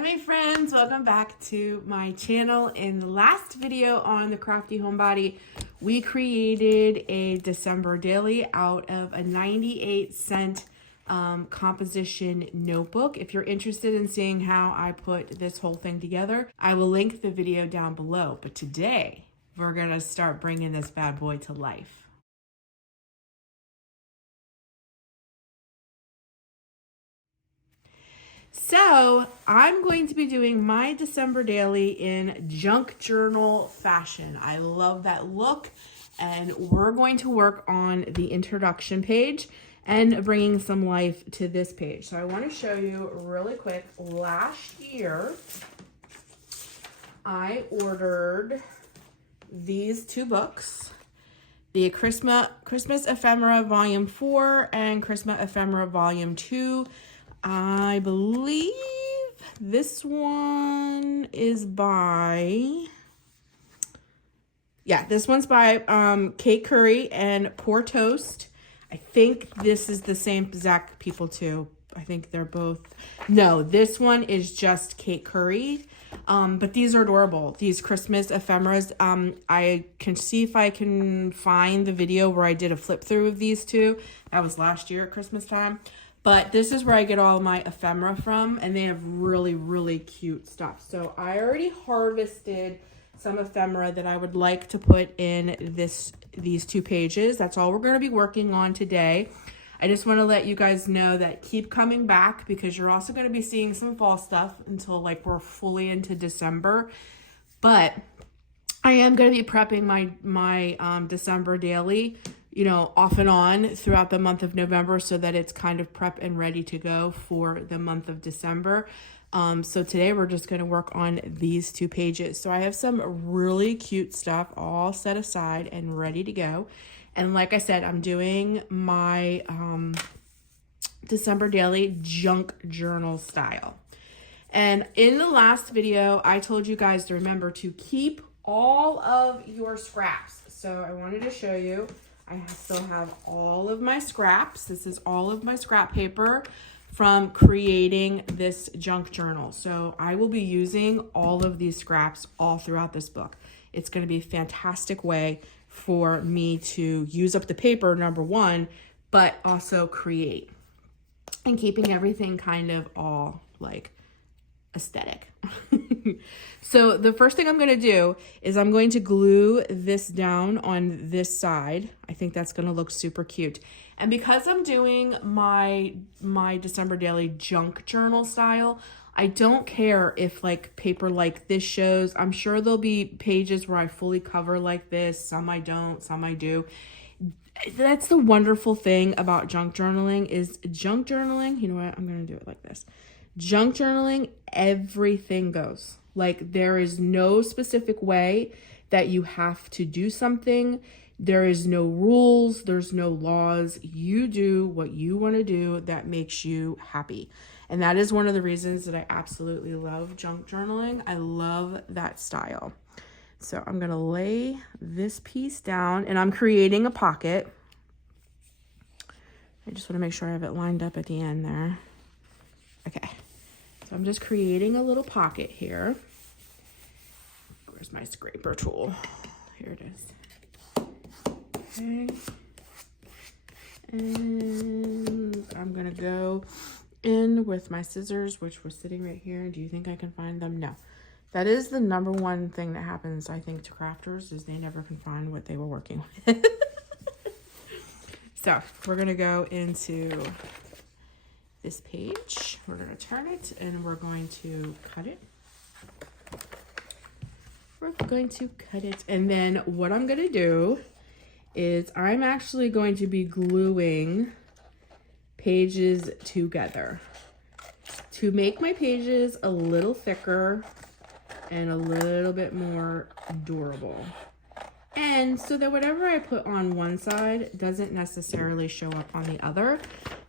my friends, welcome back to my channel. In the last video on the Crafty Homebody, we created a December daily out of a 98-cent composition notebook. If you're interested in seeing how I put this whole thing together, I will link the video down below. But today, we're gonna start bringing this bad boy to life. So I'm going to be doing my December daily in junk journal fashion. I love that look, and we're going to work on the introduction page and bringing some life to this page. So I want to show you really quick. Last year, I ordered these two books, the Christmas Ephemera Volume 4 and Christmas Ephemera Volume 2. I believe this one is by, this one's by Kate Curry and Poor Toast. I think this is the same exact people too. I think they're both, no, this one is just Kate Curry. But these are adorable. These Christmas ephemeras. I can see if I can find the video where I did a flip through of these two. That was last year at Christmas time. But this is where I get all my ephemera from, and they have really, really cute stuff. So I already harvested some ephemera that I would like to put in these two pages. That's all we're going to be working on today. I just want to let you guys know that keep coming back, because you're also going to be seeing some fall stuff until like we're fully into December. But I am going to be prepping my December daily, you know, off and on throughout the month of November, so that it's kind of prep and ready to go for the month of December. So today we're just going to work on these two pages. So I have some really cute stuff all set aside and ready to go. And like I said, I'm doing my December daily junk journal style. And in the last video, I told you guys to remember to keep all of your scraps. So I wanted to show you, I still have all of my scraps. This is all of my scrap paper from creating this junk journal. So I will be using all of these scraps all throughout this book. It's going to be a fantastic way for me to use up the paper, number one, but also create, and keeping everything kind of all like aesthetic. So the first thing I'm going to do is I'm going to glue this down on this side. I think that's going to look super cute. And because I'm doing my December daily junk journal style, I don't care if like paper like this shows. I'm sure there'll be pages where I fully cover like this. Some I don't, some I do. That's the wonderful thing about junk journaling, is junk journaling, you know what, I'm going to do it like this. Junk journaling, everything goes. Like, there is no specific way that you have to do something. There is no rules. There's no laws. You do what you want to do that makes you happy. And that is one of the reasons that I absolutely love junk journaling. I love that style. So I'm going to lay this piece down, and I'm creating a pocket. I just want to make sure I have it lined up at the end there. Okay. So I'm just creating a little pocket here. Where's my scraper tool? Here it is. Okay. And I'm going to go in with my scissors, which were sitting right here. Do you think I can find them? No. That is the number one thing that happens, I think, to crafters, is they never can find what they were working with. So we're going to go into this page. We're going to turn it, and we're going to cut it. We're going to cut it. And then what I'm going to do is I'm actually going to be gluing pages together to make my pages a little thicker and a little bit more durable. And so that whatever I put on one side doesn't necessarily show up on the other.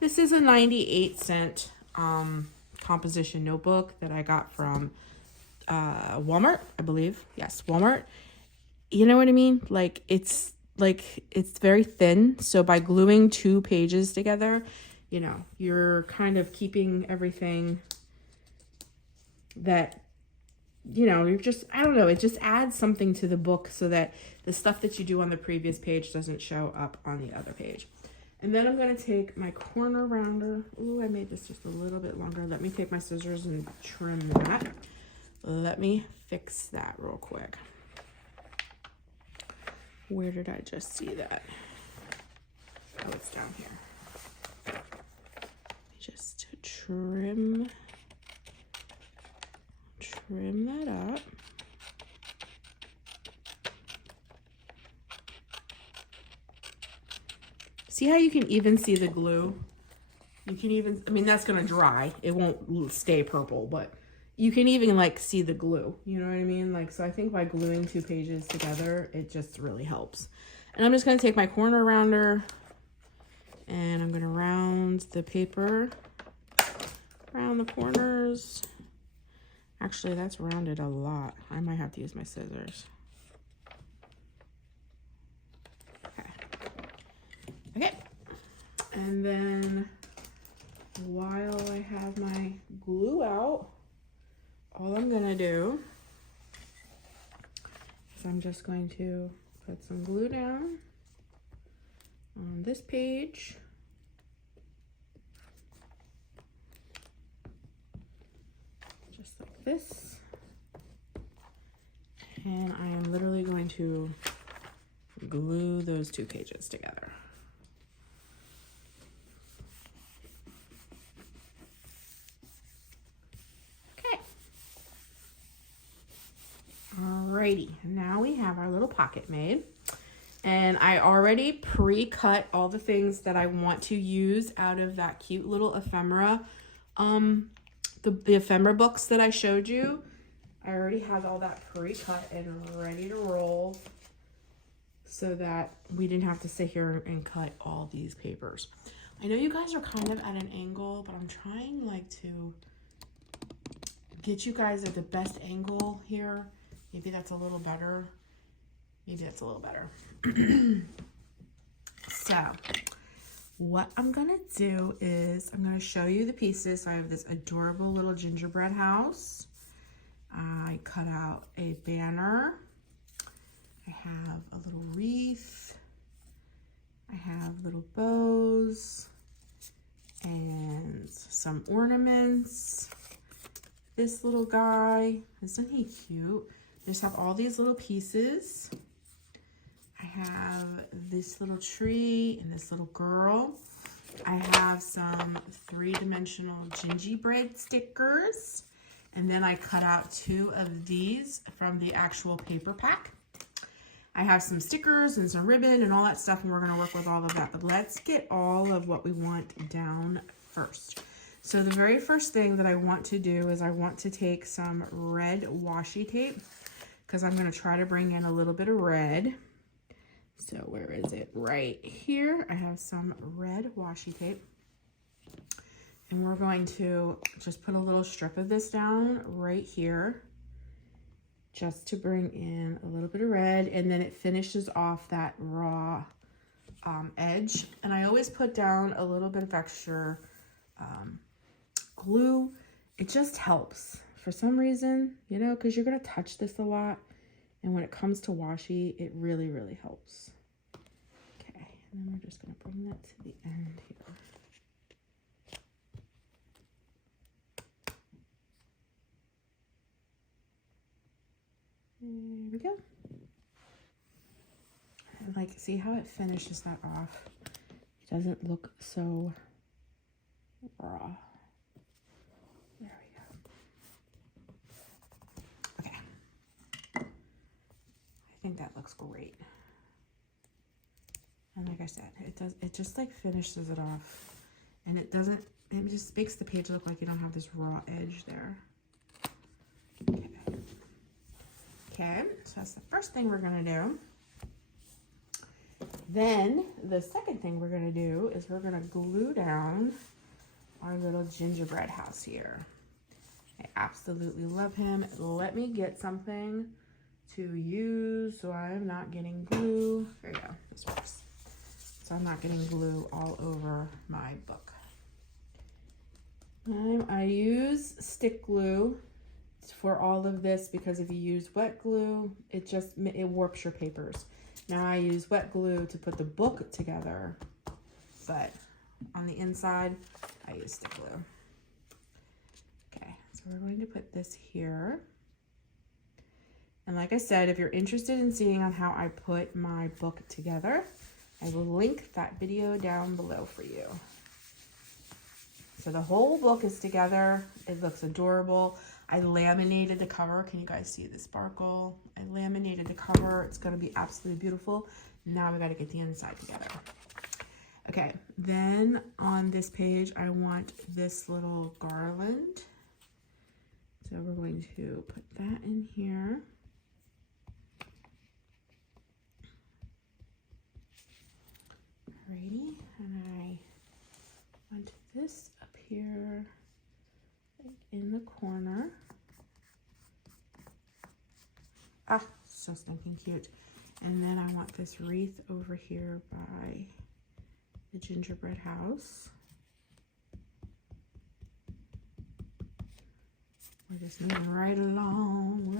This is a 98-cent composition notebook that I got from Walmart, I believe. Yes, Walmart. You know what I mean? Like, it's very thin. So by gluing two pages together, you know, you're kind of keeping everything that, you know, you're just, I don't know, it just adds something to the book so that the stuff that you do on the previous page doesn't show up on the other page. And then I'm going to take my corner rounder. Ooh, I made this just a little bit longer. Let me take my scissors and trim that. Let me fix that real quick. Where did I just see that? Oh, it's down here. Just trim that up. See how you can even see the glue? You can even, I mean, that's gonna dry. It won't stay purple, but you can even like see the glue. You know what I mean? Like, so I think by gluing 2 pages together, it just really helps. And I'm just gonna take my corner rounder and I'm gonna round the paper around the corners. Actually, that's rounded a lot. I might have to use my scissors. Okay. And then while I have my glue out, all I'm gonna do is I'm just going to put some glue down on this page. Just like this. And I am literally going to glue those 2 pages together. Okay. Alrighty, now we have our little pocket made. And I already pre-cut all the things that I want to use out of that cute little ephemera, the ephemera books that I showed you. I already have all that pre-cut and ready to roll so that we didn't have to sit here and cut all these papers. I know you guys are kind of at an angle, but I'm trying like to get you guys at the best angle here. Maybe that's a little better. Maybe that's a little better. So what I'm gonna do is I'm gonna show you the pieces. So I have this adorable little gingerbread house. I cut out a banner. I have a little wreath. I have little bows and some ornaments. This little guy, isn't he cute? Just have all these little pieces. I have this little tree and this little girl. I have some 3-dimensional gingerbread stickers. And then I cut out 2 of these from the actual paper pack. I have some stickers and some ribbon and all that stuff, and we're gonna work with all of that. But let's get all of what we want down first. So the very first thing that I want to do is I want to take some red washi tape because I'm gonna try to bring in a little bit of red. So where is it? Right here. I have some red washi tape. And we're going to just put a little strip of this down right here just to bring in a little bit of red, and then it finishes off that raw edge. And I always put down a little bit of extra glue. It just helps for some reason, you know, because you're going to touch this a lot. And when it comes to washi, it really, really helps. Okay, and then we're just going to bring that to the end here. There we go. And like, see how it finishes that off? It doesn't look so raw. There we go. Okay. I think that looks great. And like I said, it just like finishes it off. And it just makes the page look like you don't have this raw edge there. Okay. Okay, so that's the first thing we're gonna do. Then the second thing we're gonna do is we're gonna glue down our little gingerbread house here. I absolutely love him. Let me get something to use so I'm not getting glue. There you go, this works. So I'm not getting glue all over my book. I use stick glue for all of this, because if you use wet glue, it warps your papers. Now I use wet glue to put the book together, but on the inside, I use stick glue. Okay, so we're going to put this here. And like I said, if you're interested in seeing on how I put my book together, I will link that video down below for you. So the whole book is together. It looks adorable. I laminated the cover. Can you guys see the sparkle? I laminated the cover. It's going to be absolutely beautiful. Now we got to get the inside together. Okay, then on this page, I want this little garland. So we're going to put that in here. Alrighty, and I want this up here, like in the corner. Ah, so stinking cute. And then I want this wreath over here by the gingerbread house. We're just moving right along,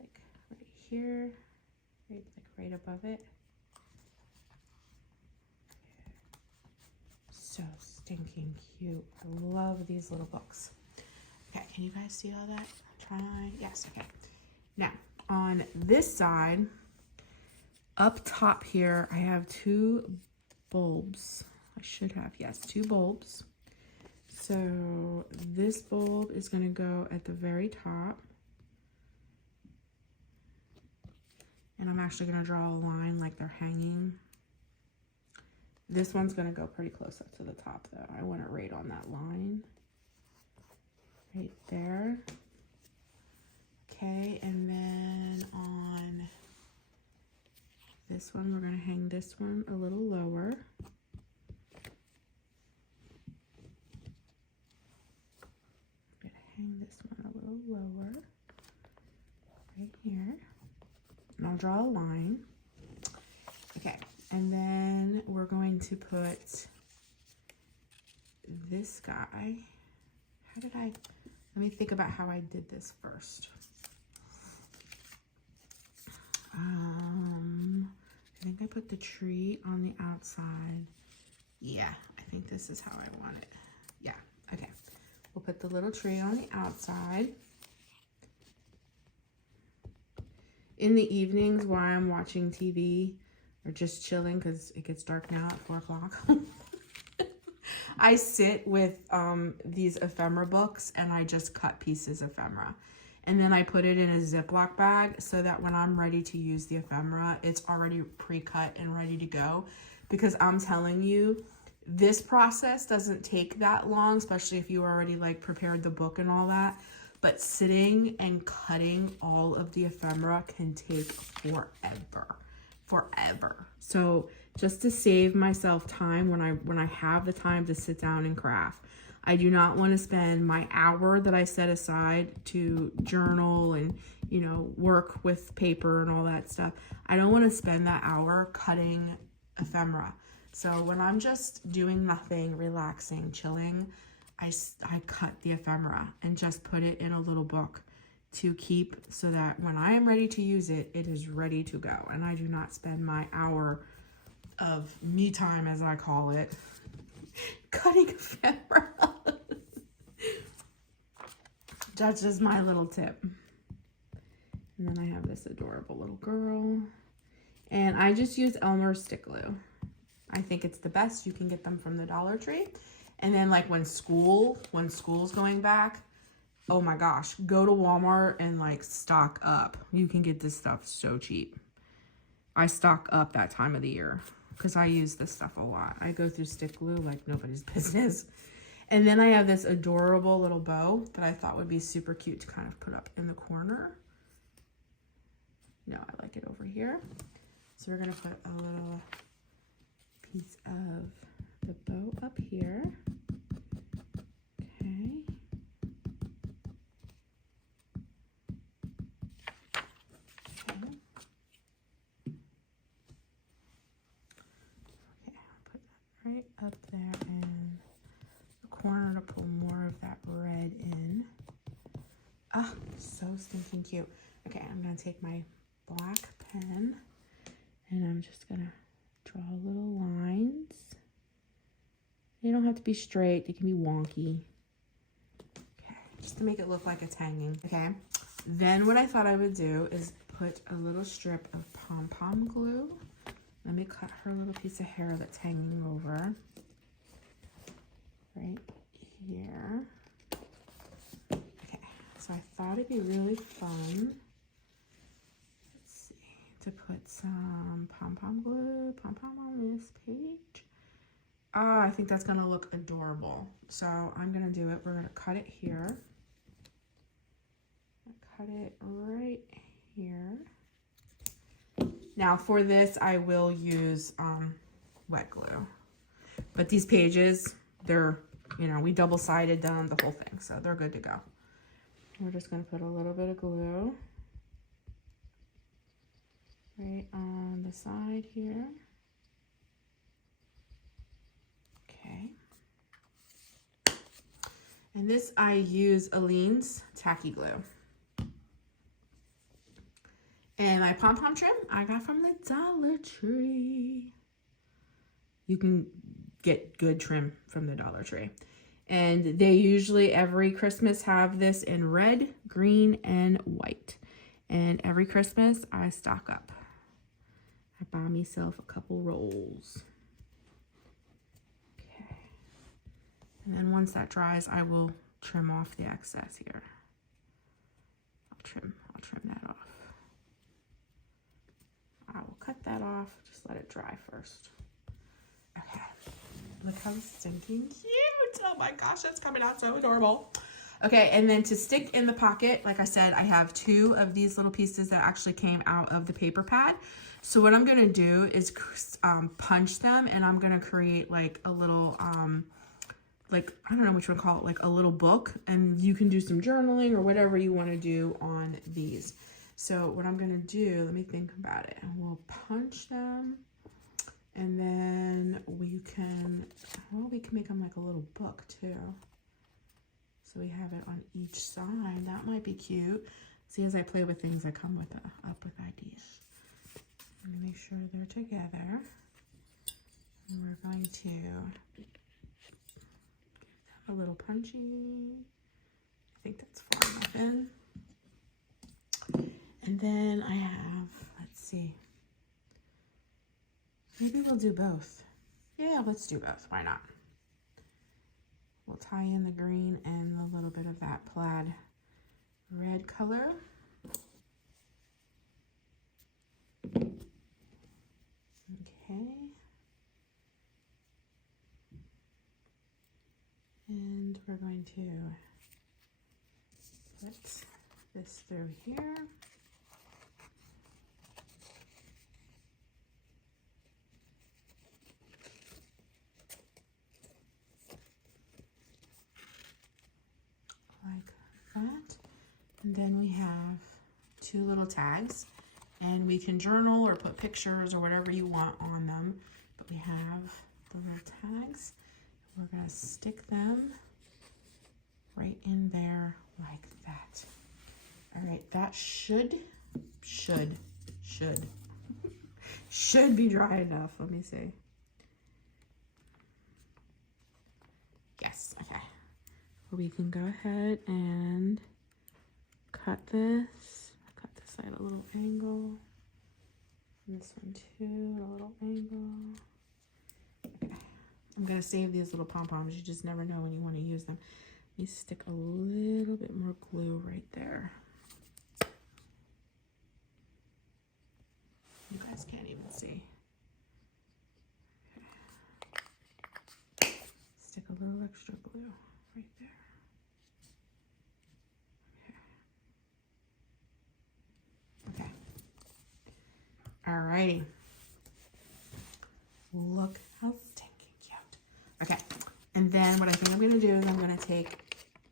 like right here, right above it. So stinking cute. I love these little books. Okay, can you guys see all that? Try. Yes, okay. Now, on this side, up top here, I have 2 bulbs. I should have, yes, 2 bulbs. So this bulb is going to go at the very top. And I'm actually going to draw a line like they're hanging. This one's going to go pretty close up to the top, though. I want it right on that line. Right there. Okay, and then on this one, we're going to hang this one a little lower. I'm going to hang this one a little lower. Right here. And I'll draw a line. Okay. And then we're going to put this guy. Let me think about how I did this first. I think I put the tree on the outside. Yeah, I think this is how I want it. Yeah, okay. We'll put the little tree on the outside. In the evenings while I'm watching TV, or just chilling because it gets dark now at 4 o'clock. I sit with these ephemera books and I just cut pieces of ephemera. And then I put it in a Ziploc bag so that when I'm ready to use the ephemera, it's already pre-cut and ready to go. Because I'm telling you, this process doesn't take that long, especially if you already like prepared the book and all that. But sitting and cutting all of the ephemera can take forever. So just to save myself time when I have the time to sit down and craft, I do not want to spend my hour that I set aside to journal and, you know, work with paper and all that stuff. I don't want to spend that hour cutting ephemera. So when I'm just doing nothing, relaxing, chilling, I cut the ephemera and just put it in a little book to keep so that when I am ready to use it, it is ready to go. And I do not spend my hour of me time, as I call it, cutting ephemera. That's just my little tip. And then I have this adorable little girl. And I just use Elmer's stick glue. I think it's the best. You can get them from the Dollar Tree. And then like when school's going back, oh my gosh, go to Walmart and like stock up. You can get this stuff so cheap. I stock up that time of the year because I use this stuff a lot. I go through stick glue like nobody's business. And then I have this adorable little bow that I thought would be super cute to kind of put up in the corner. No, I like it over here. So we're gonna put a little piece of the bow up here. Okay. Right up there in the corner to pull more of that red in. Ah, so stinking cute. Okay, I'm gonna take my black pen and I'm just gonna draw little lines. They don't have to be straight, they can be wonky. Okay, just to make it look like it's hanging. Okay, then what I thought I would do is put a little strip of pom-pom glue. Let me cut her little piece of hair that's hanging over right here. Okay, so I thought it'd be really fun, let's see, to put some pom-pom glue, pom-pom on this page. I think that's gonna look adorable. So I'm gonna do it. We're gonna cut it here. Cut it right here. Now for this, I will use wet glue. But these pages, they're, you know, we double-sided done the whole thing, so they're good to go. We're just gonna put a little bit of glue right on the side here. Okay. And this, I use Aleene's Tacky Glue. And my pom-pom trim, I got from the Dollar Tree. You can get good trim from the Dollar Tree. And they usually every Christmas have this in red, green, and white. And every Christmas, I stock up. I buy myself a couple rolls. Okay. And then once that dries, I will trim off the excess here. I'll trim that off. I will cut that off, just let it dry first. Okay, look how stinking cute. Oh my gosh, that's coming out so adorable. Okay, and then to stick in the pocket, like I said, I have 2 of these little pieces that actually came out of the paper pad. So what I'm gonna do is punch them, and I'm gonna create like a little, like, I don't know what you would call it, like a little book, and you can do some journaling or whatever you wanna do on these. So what I'm gonna do, let me think about it. We'll punch them, and then we can make them like a little book too. So we have it on each side. That might be cute. See, as I play with things, I come up with ideas. Let me make sure they're together. And we're going to give them a little punchy. I think that's far enough in. And then I have, let's see, maybe we'll do both. Yeah, let's do both. Why not? We'll tie in the green and a little bit of that plaid red color. Okay. And we're going to put this through here. Like that. And then we have 2 little tags, and we can journal or put pictures or whatever you want on them, but we have the little tags. We're going to stick them right in there like that. All right, that should be dry enough. Let me see. Yes, okay. We can go ahead and cut this. Cut this side at a little angle. And this one too, at a little angle. Okay. I'm gonna save these little pom-poms. You just never know when you want to use them. Let me stick a little bit more glue right there. You guys can't even see. Okay. Stick a little extra glue right there. Okay. Alrighty. Look how stinking cute. Okay. And then what I think I'm going to do is I'm going to take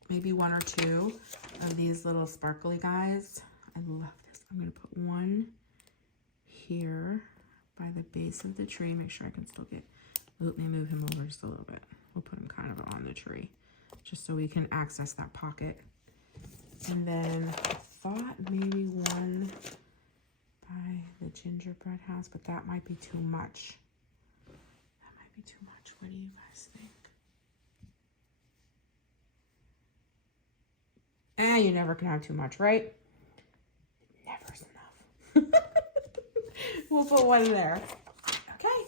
maybe 1 or 2 of these little sparkly guys. I love this. I'm going to put one here by the base of the tree. Make sure I can still get, let me move him over just a little bit. We'll put him kind of on the tree just so we can access that pocket. And then I thought maybe one by the Gingerbread House, but that might be too much. That might be too much. What do you guys think? You never can have too much, right? Never's enough. We'll put one there. Okay,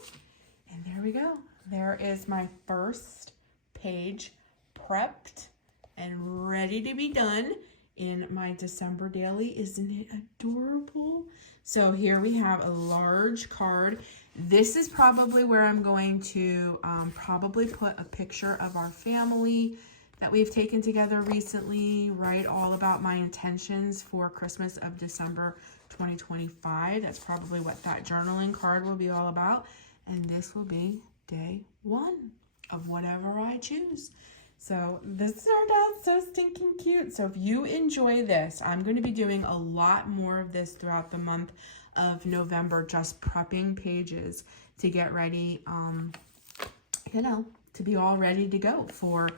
and there we go. There is my first page prepped and ready to be done in my December daily. Isn't it adorable? So here we have a large card. This is probably where I'm going to probably put a picture of our family that we've taken together recently, write all about my intentions for Christmas of December 2025. That's probably what that journaling card will be all about. And this will be day one of whatever I choose. So this turned out so stinking cute. So if you enjoy this, I'm going to be doing a lot more of this throughout the month of November, just prepping pages to get ready, you know, to be all ready to go for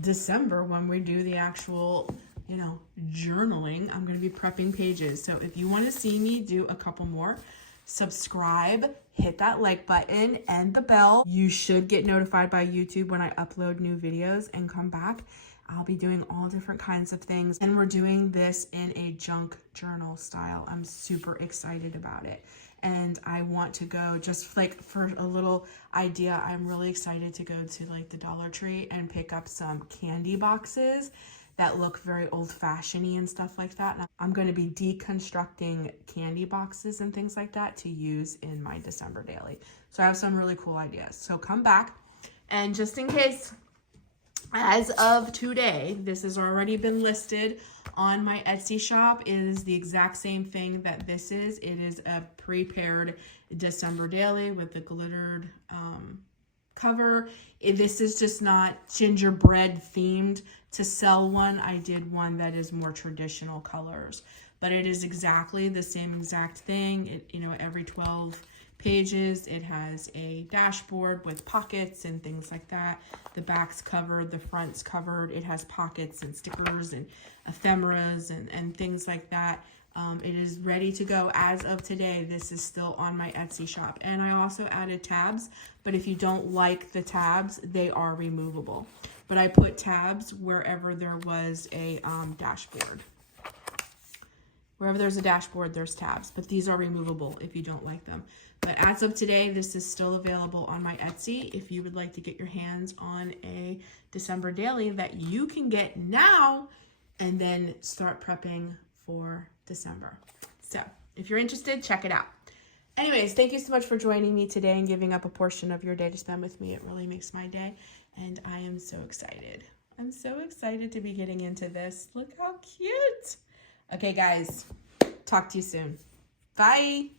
December when we do the actual, you know, journaling. I'm going to be prepping pages. So if you want to see me do a couple more, subscribe, hit that like button and the bell. You should get notified by YouTube when I upload new videos and come back. I'll be doing all different kinds of things, and we're doing this in a junk journal style. I'm super excited about it. And I want to go, just like for a little idea, I'm really excited to go to like the Dollar Tree and pick up some candy boxes that look very old-fashioned-y and stuff like that. And I'm going to be deconstructing candy boxes and things like that to use in my December daily. So I have some really cool ideas. So come back. And just in case, as of today, this has already been listed on my Etsy shop. It is the exact same thing that this is. It is a prepared December daily with the glittered cover. This is just not gingerbread themed. To sell one, I did one that is more traditional colors, but it is exactly the same exact thing. It, you know, every 12 pages, it has a dashboard with pockets and things like that. The back's covered, the front's covered. It has pockets and stickers and ephemeras and things like that. It is ready to go as of today. This is still on my Etsy shop. And I also added tabs, but if you don't like the tabs, they are removable. But I put tabs wherever there was a dashboard. Wherever there's a dashboard, there's tabs, but these are removable if you don't like them. But as of today, this is still available on my Etsy. If you would like to get your hands on a December daily that you can get now and then start prepping for December. So if you're interested, check it out. Anyways, thank you so much for joining me today and giving up a portion of your day to spend with me. It really makes my day, and I am so excited. I'm so excited to be getting into this. Look how cute. Okay, guys, talk to you soon. Bye.